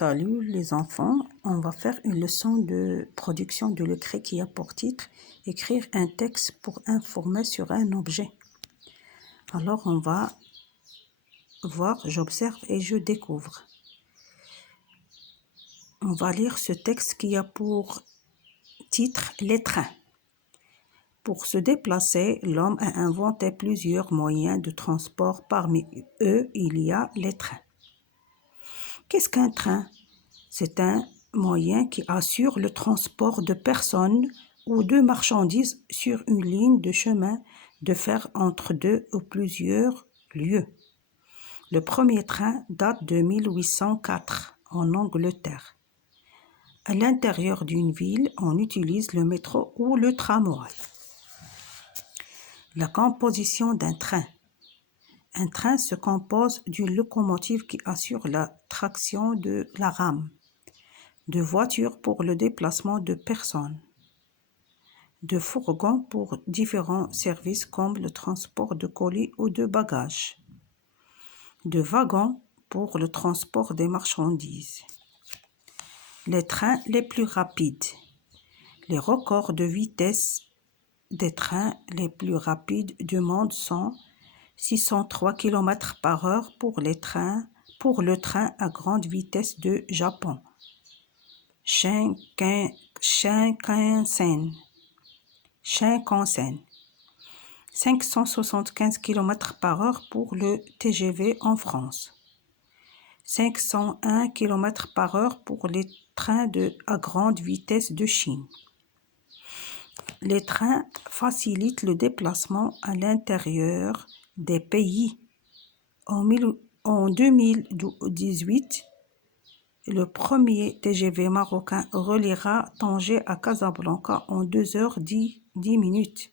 Salut les enfants, on va faire une leçon de production de l'écrit qui a pour titre « Écrire un texte pour informer sur un objet ». Alors on va voir, j'observe et je découvre. On va lire ce texte qui a pour titre « Les trains ». Pour se déplacer, l'homme a inventé plusieurs moyens de transport. Parmi eux, il y a les trains. Qu'est-ce qu'un train? C'est un moyen qui assure le transport de personnes ou de marchandises sur une ligne de chemin de fer entre deux ou plusieurs lieux. Le premier train date de 1804 en Angleterre. À l'intérieur d'une ville, on utilise le métro ou le tramway. La composition d'un train. Un train se compose d'une locomotive qui assure la traction de la rame, de voitures pour le déplacement de personnes, de fourgons pour différents services comme le transport de colis ou de bagages, de wagons pour le transport des marchandises. Les trains les plus rapides. Les records de vitesse des trains les plus rapides du monde sont 603 km/h pour le train à grande vitesse de Japon. Shinkansen. 575 km/h pour le TGV en France. 501 km/h pour les trains à grande vitesse de Chine. Les trains facilitent le déplacement à l'intérieur des pays. En 2018, le premier TGV marocain reliera Tanger à Casablanca en 2h10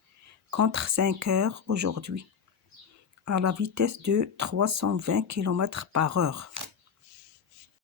contre 5h aujourd'hui, à la vitesse de 320 km/h.